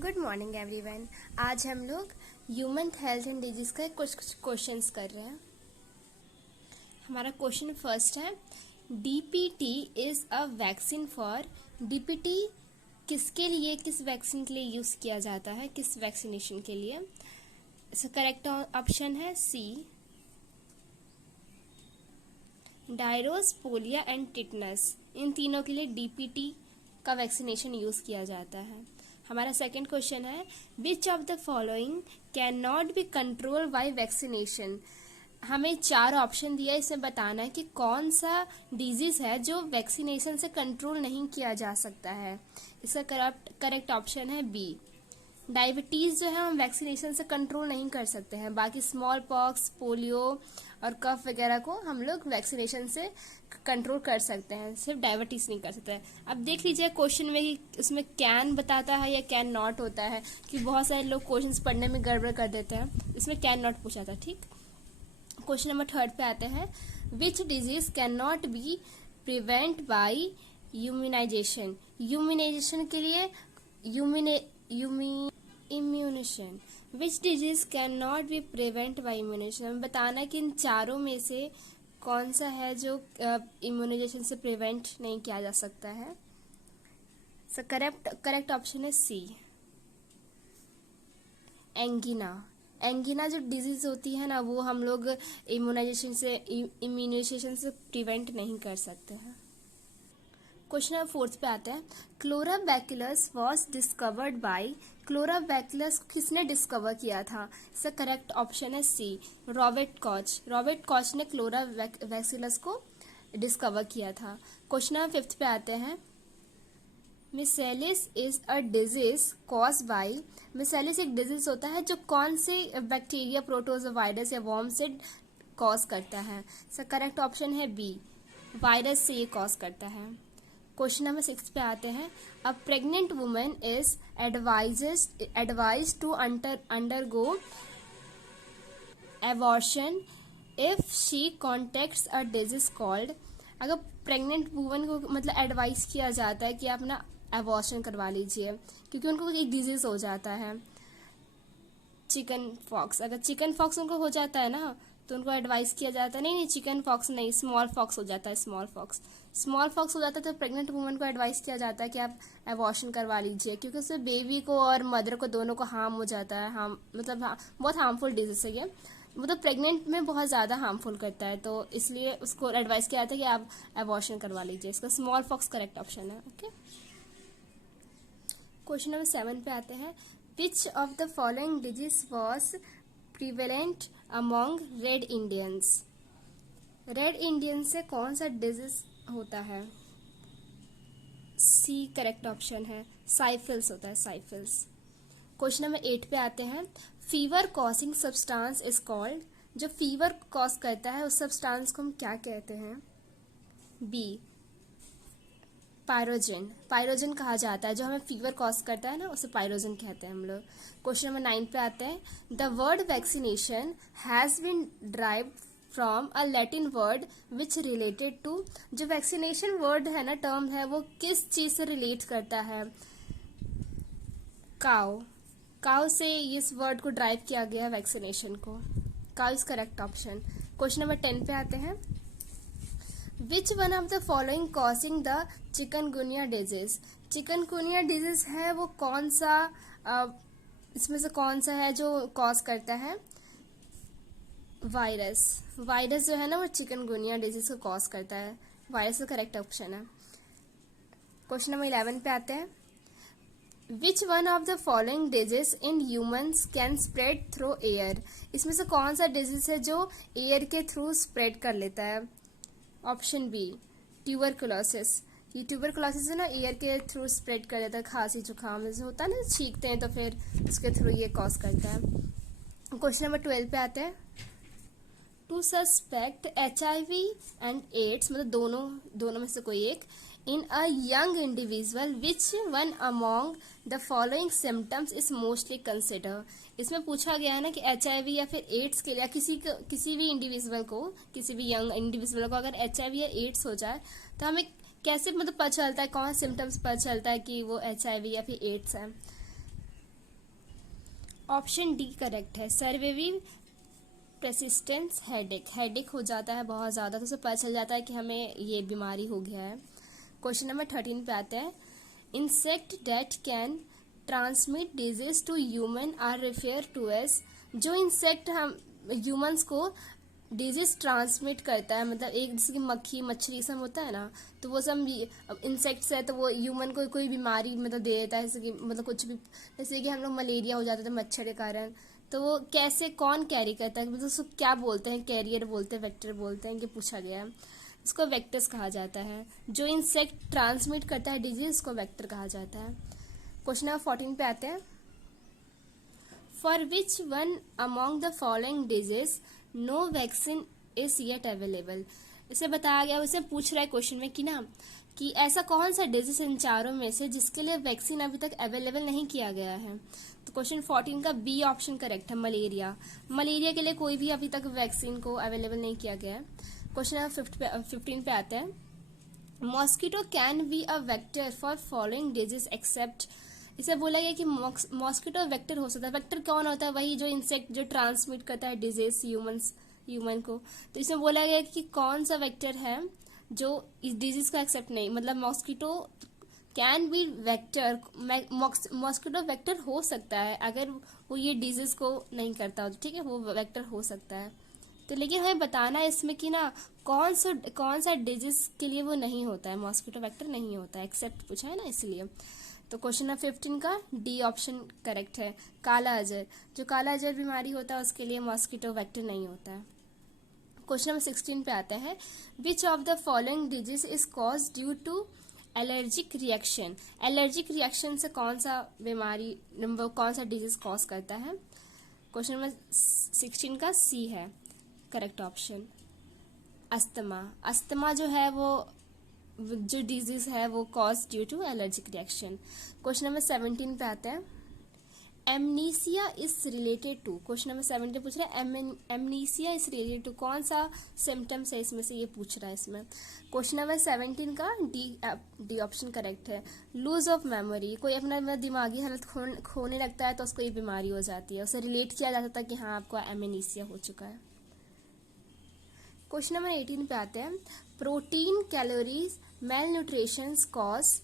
Good morning everyone. आज हम लोग ह्यूमन हेल्थ एंड डिजीज का कुछ क्वेश्चंस कर रहे हैं। हमारा क्वेश्चन फर्स्ट है, DPT is a vaccine for. DPT किसके लिए, किस वैक्सीन के लिए यूज किया जाता है, किस वैक्सीनेशन के लिए? इसका करेक्ट ऑप्शन है सी, डायरोस, पोलियो एंड टिटनस। इन तीनों के लिए डीपीटी का वैक्सीनेशन यूज किया जाता है। हमारा सेकंड क्वेश्चन है, which of the following can not B control by vaccination. हमें 4 ऑप्शन दिया है, इसमें बताना है कि कौन सा डिजीज है जो वैक्सीनेशन से कंट्रोल नहीं किया जा सकता है। इसका करेक्ट ऑप्शन है बी, डायबिटीज जो है हम वैक्सीनेशन से कंट्रोल नहीं कर सकते हैं। बाकी स्मॉल पॉक्स, पोलियो और कफ वगैरह को हम लोग वैक्सीनेशन से कंट्रोल कर सकते हैं, सिर्फ डायबिटीज नहीं कर सकते हैं। अब देख लीजिए क्वेश्चन में कि उसमें कैन बताता है या कैन नॉट होता है, कि बहुत सारे लोग क्वेश्चंस पढ़ने में गड़बड़ कर देते हैं। इसमें कैन नॉट पूछा था। ठीक, क्वेश्चन नंबर 3 पे आते हैं, which disease can not be prevent by immunization. Immunization के लिए immunization, which disease can not be prevent by immunization. बताना कि इन चारों में से कौन सा है जो इम्यूनाइजेशन से प्रिवेंट नहीं किया जा सकता है। सो करेक्ट ऑप्शन है सी, एंगीना। एंगीना जो डिजीज होती है ना, वो हम लोग इम्यूनाइजेशन से प्रिवेंट नहीं कर सकते हैं। क्वेश्चन नंबर 4 पे आता है, क्लोराबैक्यूलस वॉज डिस्कवर्ड बाई। क्लोराबैक्यूलस किसने डिस्कवर किया था? इसका करेक्ट ऑप्शन है सी, रॉबर्ट कॉच। रॉबर्ट कॉच ने क्लोराबैक्यूलस को डिस्कवर किया था। क्वेश्चन नंबर 5 पे आते हैं, मिसेलिस is a disease cause by. मिसेलिस एक डिजीज होता है जो कौन से बैक्टीरिया, प्रोटोजोआ, वायरस या वर्म से कॉज करता है। इसका करेक्ट ऑप्शन है बी, वायरस से ये कॉज करता है। क्वेश्चन नंबर 6 पे आते हैं, a pregnant woman is advise to undergo abortion if she contacts a disease called. अगर प्रेग्नेंट वुमन को मतलब एडवाइस किया जाता है कि आप ना एबॉर्शन करवा लीजिए, क्योंकि उनको एक डिजीज हो जाता है, चिकन फॉक्स। अगर चिकन फॉक्स उनको हो जाता है ना, तो उनको एडवाइस किया जाता है नहीं चिकन फॉक्स नहीं, स्मॉल फॉक्स हो जाता है। स्मॉल फॉक्स हो जाता है तो प्रेग्नेंट वुमन को एडवाइस किया जाता है कि आप एबॉर्शन करवा लीजिए, क्योंकि उससे बेबी को और मदर को दोनों को हार्म हो जाता है। बहुत हार्मफुल डिजीज है ये, मतलब प्रेग्नेंट में बहुत ज़्यादा हार्मफुल करता है, तो इसलिए उसको एडवाइस किया जाता है कि आप एबॉर्शन करवा लीजिए। इसका स्मॉल फॉक्स करेक्ट ऑप्शन है। ओके, क्वेश्चन नंबर 7 पे आते हैं, विच of the following disease was prevalent among red Indians. Red Indian से कौन सा डिजीज होता है? सी करेक्ट ऑप्शन है, साइफिल्स होता है, साइफिल्स। क्वेश्चन नंबर 8 पे आते हैं, fever causing substance is called. जो फीवर कॉज करता है उस सब्सटेंस को हम क्या कहते हैं? B, pyrogen. पायरोजन कहा जाता है, जो हमें फीवर कॉज करता है ना, उसे पायरोजन कहते हैं हम लोग। क्वेश्चन नंबर 9 पे आते हैं, the word vaccination has been derived from a Latin word which related to. जो वैक्सीनेशन वर्ड है ना, टर्म है, वो किस चीज से रिलेट करता है? काउ। काउ से इस वर्ड को ड्राइव किया गया है, वैक्सीनेशन को। Cow is correct option. Question number 10 पे आते हैं, which one of the following causing the chikungunya disease. Chikungunya disease है वो कौन सा, इसमें से कौन सा है जो कॉज करता है? वायरस। वायरस जो है ना, वो चिकनगुनिया डिजीज को कॉज करता है। वायरस का करेक्ट ऑप्शन है। क्वेश्चन नंबर 11 पे आते हैं, which one of the following disease in humans can spread through air. इसमें से कौन सा डिजीज है जो एयर के थ्रू स्प्रेड कर लेता है? Option B, tuberculosis. ये ट्यूबरकुलोसिस है ना, एयर के थ्रू स्प्रेड कर देता है, खांसी जुकाम जैसे होता है ना, छींकते हैं तो फिर उसके थ्रू ये कॉज करता है। क्वेश्चन नंबर 12 पे आते हैं, to suspect HIV and AIDS, मतलब दोनों में से कोई एक, in a young individual which one among the following symptoms is mostly consider. इसमें पूछा गया है ना कि HIV या फिर एड्स के लिए किसी भी इंडिविजुअल को, किसी भी यंग इंडिविजुअल को अगर HIV या एड्स हो जाए तो हमें कैसे मतलब पता चलता है, कौन सिम्टम्स पता चलता है कि वो HIV या फिर एड्स है? ऑप्शन डी करेक्ट है, सर्वाइविंग परसिस्टेंस हेडेक, हेडेक हो जाता है बहुत ज़्यादा तो उसे पता चल जाता है कि हमें ये बीमारी हो गया है। क्वेश्चन नंबर 13 पे आते हैं, insect that can transmit disease to human are refer to as, जो इंसेक्ट हम ह्यूमंस को डिजीज ट्रांसमिट करता है, मतलब एक जैसे कि मक्खी मच्छरी सब होता है ना, तो वो सब इंसेक्ट्स है तो वो ह्यूमन को कोई बीमारी मतलब दे देता है, जैसे कि मतलब कुछ भी, जैसे कि हम लोग मलेरिया हो जाता था मच्छर के कारण, तो वो कैसे कौन कैरी करता है, मतलब उसको क्या बोलते हैं, कैरियर बोलते हैं, वेक्टर बोलते हैं, ये पूछा गया है। इसको वेक्टर्स कहा जाता है, जो इंसेक्ट ट्रांसमिट करता है डिजीज को वेक्टर कहा जाता है। क्वेश्चन नंबर 14 पे आते हैं, for which one among the following disease no vaccine is yet available, इसे बताया गया, उसे पूछ रहा है क्वेश्चन में कि ना कि ऐसा कौन सा डिजीज इन चारों में से जिसके लिए वैक्सीन अभी तक अवेलेबल नहीं किया गया है। तो क्वेश्चन 14 का बी ऑप्शन करेक्ट है, मलेरिया, मलेरिया के लिए कोई भी अभी तक वैक्सीन को अवेलेबल नहीं किया गया है। क्वेश्चन नंबर 15 पे आते हैं, mosquito can be a vector for following disease accept, इसे बोला गया कि मॉस्किटो वेक्टर हो सकता है, वेक्टर कौन होता है, वही जो इंसेक्ट जो ट्रांसमिट करता है डिजीज ह्यूमन को, तो इसमें बोला गया कि कौन सा वेक्टर है जो इस डिजीज को एक्सेप्ट नहीं, मतलब mosquito can be vector, mosquito vector हो सकता है अगर वो ये डिजीज को नहीं करता हो, ठीक है, वो वेक्टर हो सकता है, तो लेकिन हमें बताना है इसमें कि ना कौन सा डिजीज के लिए वो नहीं होता है, मॉस्किटो वेक्टर नहीं होता है, एक्सेप्ट पूछा है ना इसलिए। तो क्वेश्चन नंबर 15 का डी ऑप्शन करेक्ट है, काला अजहर, जो काला अजहर बीमारी होता है उसके लिए मॉस्किटो वेक्टर नहीं होता है। क्वेश्चन नंबर 16 पे आता है, which of the following disease is cause due to allergic reaction, allergic reaction से कौन सा बीमारी कौन सा डिजीज कॉज करता है। क्वेश्चन नंबर 16 का सी है करेक्ट ऑप्शन, अस्थमा, अस्थमा जो है वो जो डिजीज है वो cause due to allergic reaction. Question number 17 पे आते हैं, amnesia is related to, question number 17 पूछ रहा है एमनीसिया इज रिलेटेड टू, कौन सा सिम्टम्स है इसमें से ये पूछ रहा है इसमें। क्वेश्चन नंबर 17 का डी ऑप्शन करेक्ट है, लूज ऑफ मेमोरी, कोई अपना दिमागी हालत खोने लगता है तो उसको ये बीमारी हो जाती है, उसे रिलेट किया जा सकता है कि हाँ आपको एमनीसिया हो चुका है। क्वेश्चन नंबर 18 पे आते हैं, protein calories mail nutrition cause,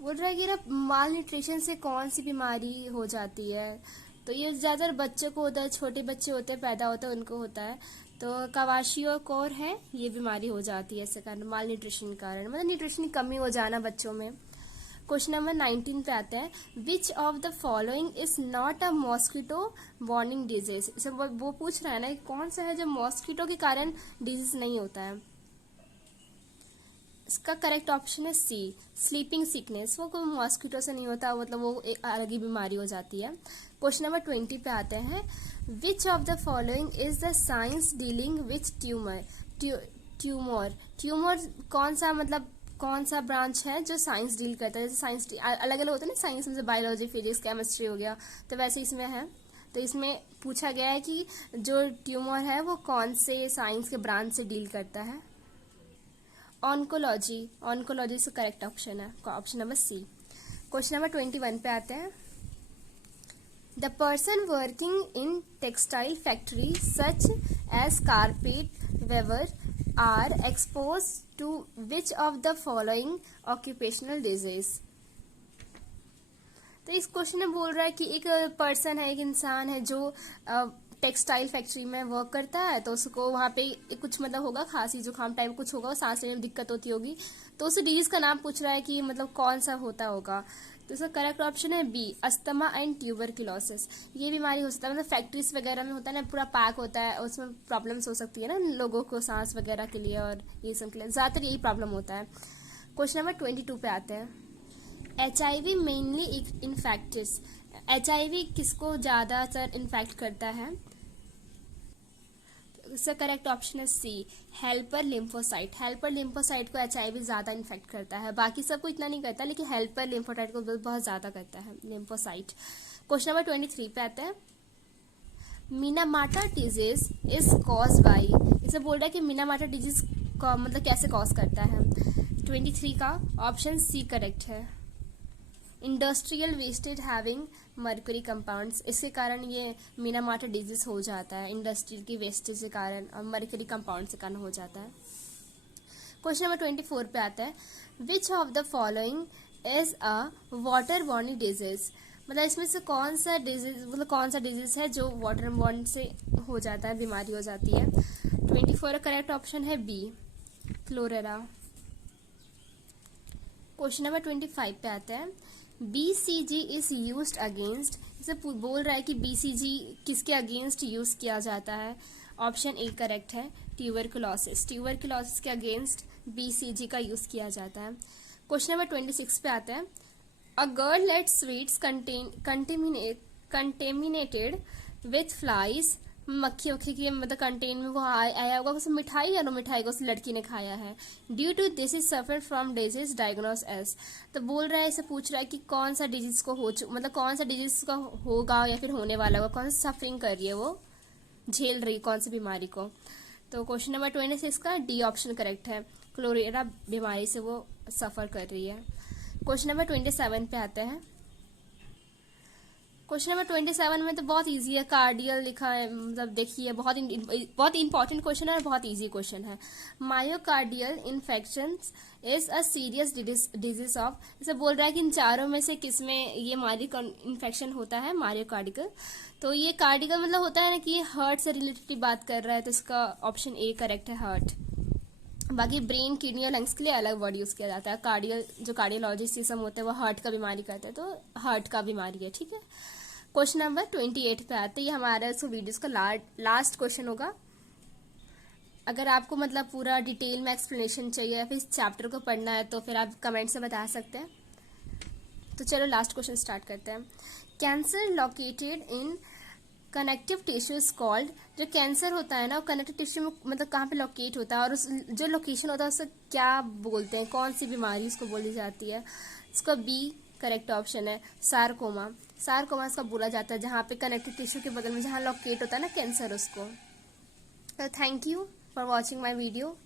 बोल रहा है कि ना माल न्यूट्रिशन से कौन सी बीमारी हो जाती है, तो ये ज़्यादातर बच्चों को होता है, छोटे बच्चे होते हैं पैदा होते हैं उनको होता है, तो क्वाशियोकोर है ये बीमारी हो जाती है इसके कारण, माल न्यूट्रिशन के कारण, मतलब न्यूट्रिशन की कमी हो जाना बच्चों में। क्वेश्चन नंबर 19 पे आता है, which of the following is not a mosquito burning disease, इसे वो पूछ रहा है ना कौन सा है जो मॉस्किटो के कारण डिजीज नहीं होता है। इसका करेक्ट ऑप्शन है सी, स्लीपिंग सिकनेस, वो कोई मॉस्किटो से नहीं होता, मतलब वो एक अलग ही बीमारी हो जाती है। क्वेश्चन नंबर 20 पे आते हैं, विच of the following is the science dealing with tumour, tumour कौन सा, मतलब कौन सा ब्रांच है जो साइंस डील करता है, जैसे साइंस अलग अलग होता है ना, साइंस में बायोलॉजी फिजिक्स केमिस्ट्री हो गया, तो वैसे इसमें है, तो इसमें पूछा गया है कि जो ट्यूमर है वो कौन से साइंस के ब्रांच से डील करता है। ऑन्कोलॉजी, ऑन्कोलॉजी से करेक्ट ऑप्शन है option number C. Question number 21 पे आते हैं, the person working in textile factory such as carpet weaver are expose to which of the following occupational disease, तो इस क्वेश्चन में बोल रहा है कि एक पर्सन है, एक इंसान है जो टेक्सटाइल फैक्ट्री में वर्क करता है, तो उसको वहाँ पे कुछ मतलब होगा खांसी जुकाम टाइप कुछ होगा, सांस लेने में दिक्कत होती होगी, तो उस डिजीज का नाम पूछ रहा है कि मतलब कौन सा होता होगा, तो इसका करेक्ट ऑप्शन है बी, अस्थमा एंड ट्यूबरक्लोसिस, ये बीमारी हो सकता है, मतलब फैक्ट्रीज वगैरह में होता है ना, पूरा पैक होता है, उसमें प्रॉब्लम्स हो सकती है ना लोगों को सांस वगैरह के लिए, और ये सब के लिए ज़्यादातर यही प्रॉब्लम होता है। क्वेश्चन नंबर 22 पे आते हैं, HIV मेनली इन्फेक्टिस, HIV किसको ज़्यादातर इन्फेक्ट करता है, इसका करेक्ट ऑप्शन है सी, हेल्पर लिम्फोसाइट, हेल्पर लिम्फोसाइट को HIV ज़्यादा इन्फेक्ट करता है, बाकी सबको इतना नहीं करता, लेकिन हेल्पर लिम्फोसाइट को बहुत ज़्यादा करता है लिम्फोसाइट। क्वेश्चन नंबर 23 पे आते हैं, Minamata disease is cause by, इसे बोल रहा है कि मिनामाटा डिजीज मतलब कैसे कॉज करता है। 23 का ऑप्शन सी करेक्ट है। Industrial wastage having mercury compounds, इसके कारण ये मिनामाटा डिजीज हो जाता है, इंडस्ट्रियल की वेस्टेज के कारण और मर्क्यूरी कंपाउंड के कारण हो जाता है। क्वेश्चन नंबर 24 पे आता है, which of the following is a water borne disease, मतलब इसमें से कौन सा डिजीज, मतलब कौन सा डिजीज है जो वाटर बॉर्न से हो जाता है, बीमारी हो जाती है। 24 करेक्ट ऑप्शन है बी, क्लोरेरा। क्वेश्चन नंबर 25 पे आता है, BCG इज यूज्ड अगेंस्ट, इसे बोल रहा है कि BCG किसके अगेंस्ट यूज किया जाता है। ऑप्शन ए करेक्ट है, ट्यूबरकुलोसिस, ट्यूबरकुलोसिस के अगेंस्ट BCG का यूज किया जाता है। क्वेश्चन नंबर 26 पे आता है, a girl late sweets contaminated with flies, मक्खी वक्खी के मतलब कंटेन में वो आया होगा, उसे मिठाई या नो मिठाई को उस लड़की ने खाया है। Due to this is suffer from disease diagnose as, तो बोल रहा है, इसे पूछ रहा है कि कौन सा डिजीज को मतलब कौन सा डिजीज का होगा या फिर होने वाला होगा, कौन सा सफरिंग कर रही है, वो झेल रही कौन सी बीमारी को। तो क्वेश्चन नंबर 26 का डी ऑप्शन करेक्ट है, क्लोरेरा बीमारी से वो सफर कर रही है। क्वेश्चन नंबर 27 पे आते हैं। क्वेश्चन नंबर 27 में तो बहुत इजी है, कार्डियल लिखा है, मतलब देखिए बहुत इंपॉर्टेंट क्वेश्चन है और बहुत इजी क्वेश्चन है। Myocardial infection is a serious disease of, इसे बोल रहा है कि इन चारों में से किसमें ये इन्फेक्शन होता है, मायोकार्डियल। तो ये कार्डियल मतलब होता है ना कि ये हार्ट से रिलेटेड बात कर रहा है, तो इसका ऑप्शन ए करेक्ट है, हार्ट। बाकी ब्रेन, किडनी और लंग्स के लिए अलग वर्ड यूज किया जाता है। कार्डियल जो कार्डियोलॉजिस्ट होते हैं वो हार्ट का बीमारी करते हैं, तो हार्ट का बीमारी है, ठीक है। क्वेश्चन नंबर 28 पे आते हैं, ये हमारा इस वीडियोस का लास्ट क्वेश्चन होगा। अगर आपको मतलब पूरा डिटेल में एक्सप्लेनेशन चाहिए या फिर इस चैप्टर को पढ़ना है तो फिर आप कमेंट से बता सकते हैं। तो चलो लास्ट क्वेश्चन स्टार्ट करते हैं। Cancer located in connective tissue is called, जो कैंसर होता है ना वो कनेक्टिव टिश्यू में मतलब कहाँ पे लोकेट होता है और उस जो लोकेशन होता है उससे क्या बोलते हैं, कौन सी बीमारी उसको बोली जाती है। इसका बी करेक्ट ऑप्शन है, सारकोमा, सारकोमा इसका बोला जाता है जहाँ पे कनेक्टिव टिश्यू के बगल में जहाँ लोकेट होता है ना कैंसर उसको। तो thank you for watching my video.